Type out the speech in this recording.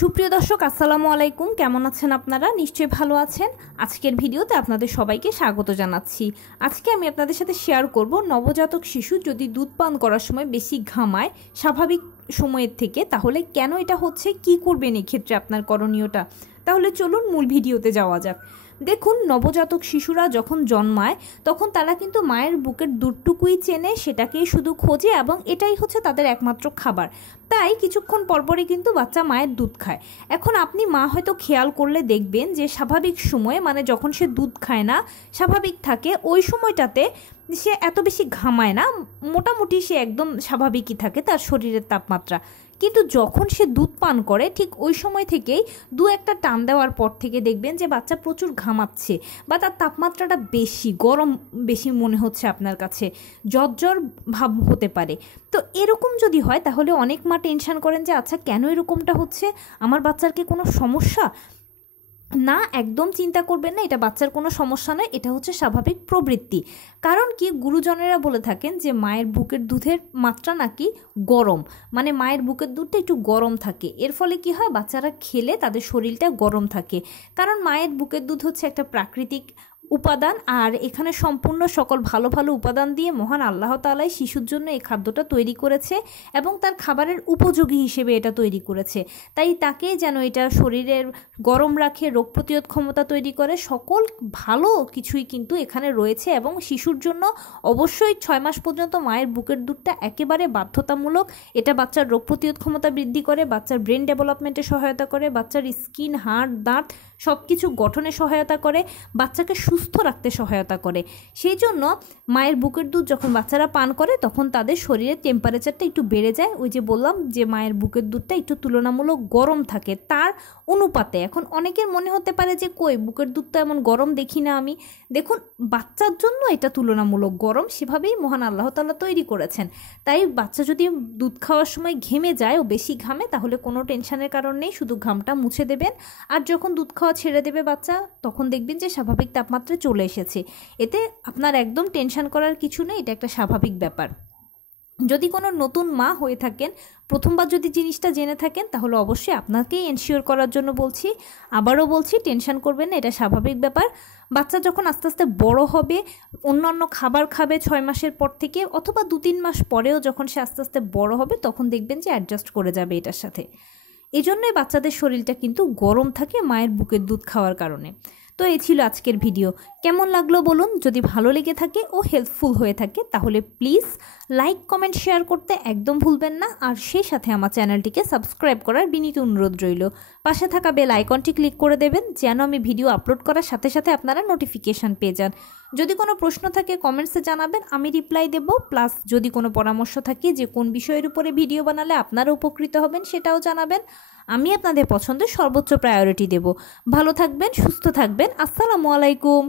সুপ্রিয় দর্শক আসসালামু আলাইকুম, কেমন আছেন আপনারা? নিশ্চয়ই ভালো আছেন। আজকের ভিডিওতে আপনাদের সবাইকে স্বাগত জানাচ্ছি। আজকে আমি আপনাদের সাথে শেয়ার করব নবজাতক শিশু যদি দুধ পান করার সময় বেশি ঘামায় স্বাভাবিক সময়ের থেকে, তাহলে কেন এটা হচ্ছে, কি করবেন এক্ষেত্রে আপনার করণীয়টা। তাহলে চলুন মূল ভিডিওতে যাওয়া যাক। দেখুন, নবজাতক শিশুরা যখন জন্মায় তখন তারা কিন্তু মায়ের বুকের দুধটুকুই চেনে, সেটাকেই শুধু খোঁজে এবং এটাই হচ্ছে তাদের একমাত্র খাবার। তাই কিছুক্ষণ পরপরই কিন্তু বাচ্চা মায়ের দুধ খায়। এখন আপনি মা হয়তো খেয়াল করলে দেখবেন যে স্বাভাবিক সময়ে, মানে যখন সে দুধ খায় না, স্বাভাবিক থাকে, ওই সময়টাতে সে এত বেশি ঘামায় না, মোটামুটি সে একদম স্বাভাবিকই থাকে তার শরীরের তাপমাত্রা। কিন্তু যখন সে দুধ পান করে ঠিক ওই সময় থেকেই দু একটা টান দেওয়ার পর থেকে দেখবেন যে বাচ্চা প্রচুর ঘামাচ্ছে বা তার তাপমাত্রাটা বেশি, গরম বেশি মনে হচ্ছে আপনার কাছে, জ্বর ভাব হতে পারে। তো এরকম যদি হয় তাহলে অনেক মা টেনশন করেন যে আচ্ছা কেন এরকমটা হচ্ছে, আমার বাচ্চার কি কোনো সমস্যা? না, একদম চিন্তা করবেন না, এটা বাচ্চার কোনো সমস্যা নয়, এটা হচ্ছে স্বাভাবিক প্রবৃত্তি। কারণ কি, গুরুজনেরা বলে থাকেন যে মায়ের বুকের দুধের মাত্রা নাকি গরম, মানে মায়ের বুকের দুধটা একটু গরম থাকে। এর ফলে কি হয়, বাচ্চারা খেলে তাদের শরীরটা গরম থাকে। কারণ মায়ের বুকের দুধ হচ্ছে একটা প্রাকৃতিক উপাদান, আর এখানে সম্পূর্ণ সকল ভালো ভালো উপাদান দিয়ে মহান আল্লাহ তাআলাই শিশুর জন্য এই খাদ্যটা তৈরি করেছে এবং তার খাবারের উপযোগী হিসেবে এটা তৈরি করেছে। তাই তাকে যেন এটা শরীরের গরম রাখে, রোগ প্রতিরোধ ক্ষমতা তৈরি করে, সকল ভালো কিছুই কিন্তু এখানে রয়েছে। এবং শিশুর জন্য অবশ্যই 6 মাস পর্যন্ত মায়ের বুকের দুধটা একেবারে বাধ্যতামূলক। এটা বাচ্চার রোগ প্রতিরোধ ক্ষমতা বৃদ্ধি করে, বাচ্চার ব্রেন ডেভেলপমেন্টে সহায়তা করে, বাচ্চার স্কিন, হাড়, দাঁত সব কিছু গঠনে সহায়তা করে, বাচ্চাকে সুস্থ রাখতে সহায়তা করে। সেই জন্য মায়ের বুকের দুধ যখন বাচ্চারা পান করে তখন তাদের শরীরের টেম্পারেচারটা একটু বেড়ে যায়। ওই যে বললাম যে মায়ের বুকের দুধটা একটু তুলনামূলক গরম থাকে তার অনুপাতে। এখন অনেকের মনে হতে পারে যে কই, বুকের দুধটা এমন গরম দেখি না আমি। দেখুন, বাচ্চার জন্য এটা তুলনামূলক গরম, সেভাবেই মহান আল্লাহ তাআলা তৈরি করেছেন। তাই বাচ্চা যদি দুধ খাওয়ার সময় ঘেমে যায় ও বেশি ঘামে, তাহলে কোনো টেনশনের কারণ নেই, শুধু ঘামটা মুছে দেবেন। আর যখন দুধ খাওয়া ছেড়ে দেবে বাচ্চা, তখন দেখবেন যে স্বাভাবিক তাপমাত্রা চলে এসেছে। এতে আপনার একদম টেনশন করার কিছু নেই, এটা একটা স্বাভাবিক ব্যাপার। যদি কোনো নতুন মা হয়ে থাকেন, প্রথমবার যদি জিনিসটা জেনে থাকেন, তাহলে অবশ্যই আপনাকেই এনশিওর করার জন্য বলছি। আবারও বলছি, টেনশন করবেন না, এটা স্বাভাবিক ব্যাপার। বাচ্চা যখন আস্তে আস্তে বড় হবে, অন্যান্য খাবার খাবে 6 মাসের পর থেকে, অথবা 2-3 মাস পরেও যখন সে আস্তে আস্তে বড় হবে, তখন দেখবেন যে অ্যাডজাস্ট করে যাবে এটার সাথে। এজন্যই বাচ্চাদের শরীরটা কিন্তু গরম থাকে মায়ের বুকের দুধ খাওয়ার কারণে। তো এই ছিল আজকের ভিডিও। কেমন লাগলো বলুন। যদি ভালো লেগে থাকে ও হেল্পফুল হয়ে থাকে তাহলে প্লিজ লাইক, কমেন্ট, শেয়ার করতে একদম ভুলবেন না। আর সেই সাথে আমার চ্যানেলটিকে সাবস্ক্রাইব করার বিনীত অনুরোধ রইল। পাশে থাকা বেল আইকনটি ক্লিক করে দেবেন যেন আমি ভিডিও আপলোড করার সাথে সাথে আপনারা নোটিফিকেশান পেয়ে যান। যদি কোনো প্রশ্ন থাকে কমেন্টসে জানাবেন, আমি রিপ্লাই দেব। প্লাস যদি কোনো পরামর্শ থাকে যে কোন বিষয়ের উপরে ভিডিও বানালে আপনারা উপকৃত হবেন, সেটাও জানাবেন। আমি আপনাদের পছন্দের সর্বোচ্চ প্রায়োরিটি দেব। ভালো থাকবেন, সুস্থ থাকবেন। আসসালামু আলাইকুম।